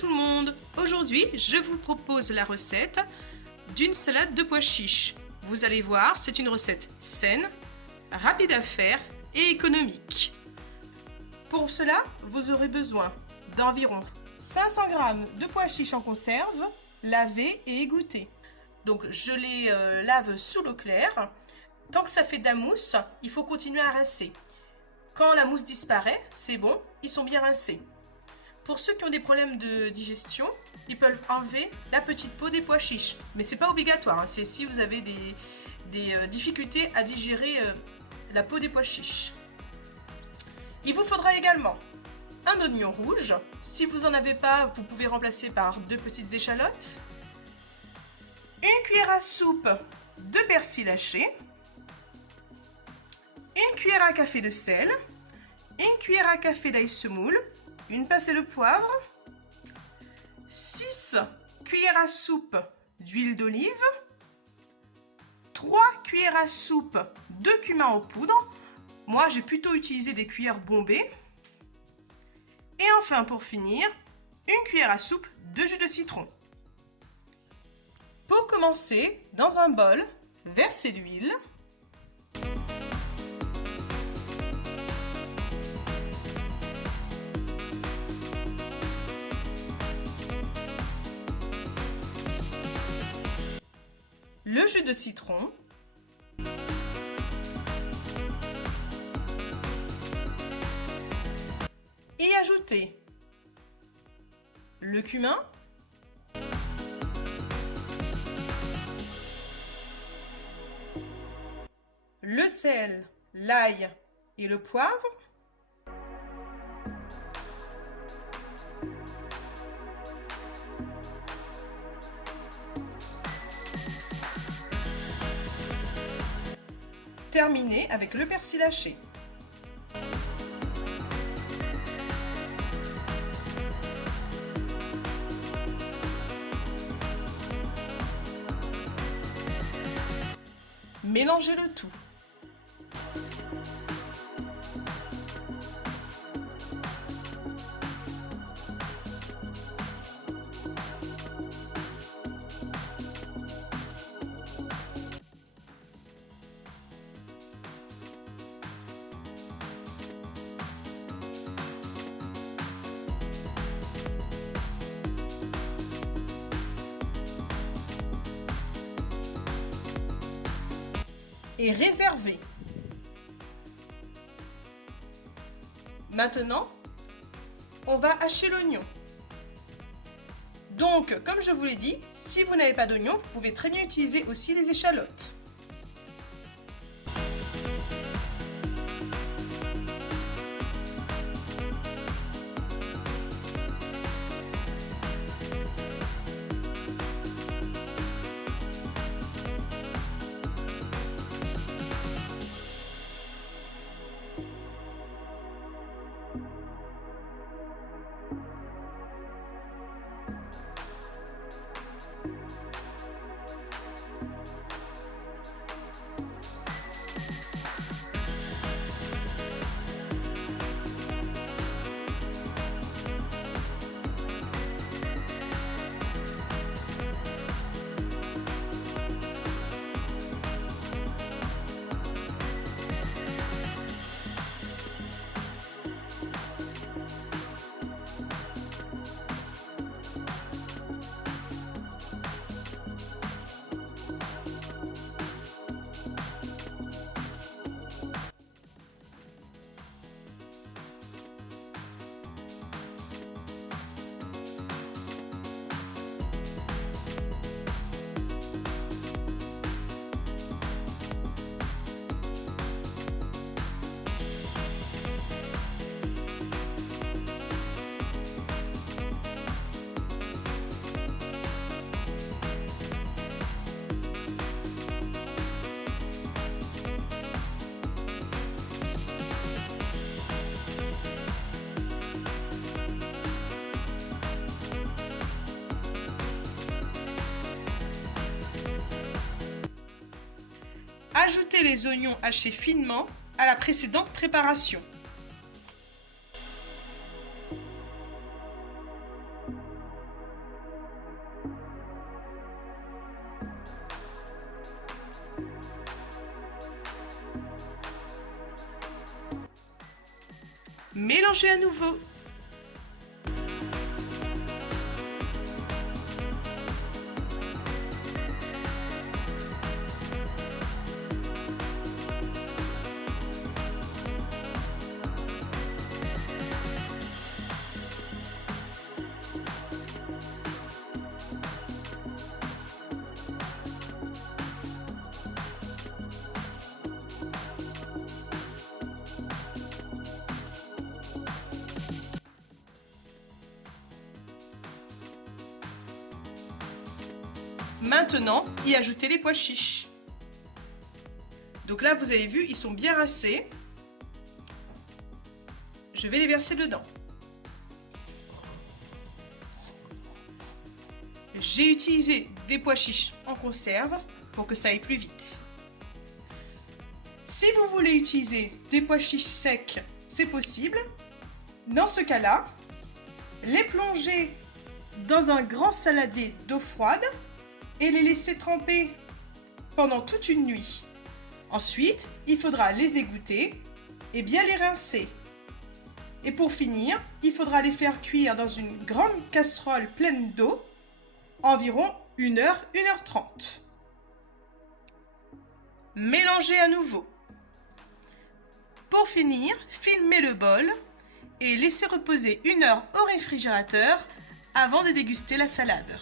tout le monde! Aujourd'hui, je vous propose la recette d'une salade de pois chiches. Vous allez voir, c'est une recette saine, rapide à faire et économique. Pour cela, vous aurez besoin d'environ 500 g de pois chiches en conserve, lavés et égouttés. Donc je les lave sous l'eau claire. Tant que ça fait de la mousse, il faut continuer à rincer. Quand la mousse disparaît, c'est bon, ils sont bien rincés. Pour ceux qui ont des problèmes de digestion, ils peuvent enlever la petite peau des pois chiches. Mais ce n'est pas obligatoire, hein. C'est si vous avez des difficultés à digérer la peau des pois chiches. Il vous faudra également un oignon rouge. Si vous n'en avez pas, vous pouvez remplacer par 2 petites échalotes. Une cuillère à soupe de persil haché. Une cuillère à café de sel. Une cuillère à café d'ail semoule. Une pincée de poivre. 6 cuillères à soupe d'huile d'olive. 3 cuillères à soupe de cumin en poudre. Moi, j'ai plutôt utilisé des cuillères bombées. Et enfin, pour finir, une cuillère à soupe de jus de citron. Pour commencer, dans un bol, versez l'huile. Le jus de citron. Et ajoutez le cumin, le sel, l'ail et le poivre. Terminez avec le persil haché. Mélangez le tout. Et réservez. Maintenant, on va hacher l'oignon. Donc, comme je vous l'ai dit, si vous n'avez pas d'oignon, vous pouvez très bien utiliser aussi des échalotes. Ajoutez les oignons hachés finement à la précédente préparation. Mélangez à nouveau. Maintenant, y ajouter les pois chiches. Donc là, vous avez vu, ils sont bien rincés. Je vais les verser dedans. J'ai utilisé des pois chiches en conserve pour que ça aille plus vite. Si vous voulez utiliser des pois chiches secs, c'est possible. Dans ce cas-là, les plonger dans un grand saladier d'eau froide et les laisser tremper pendant toute une nuit. Ensuite, il faudra les égoutter et bien les rincer. Et pour finir, il faudra les faire cuire dans une grande casserole pleine d'eau, environ 1 heure, 1h30. Mélangez à nouveau. Pour finir, filmez le bol et laissez reposer 1 heure au réfrigérateur avant de déguster la salade.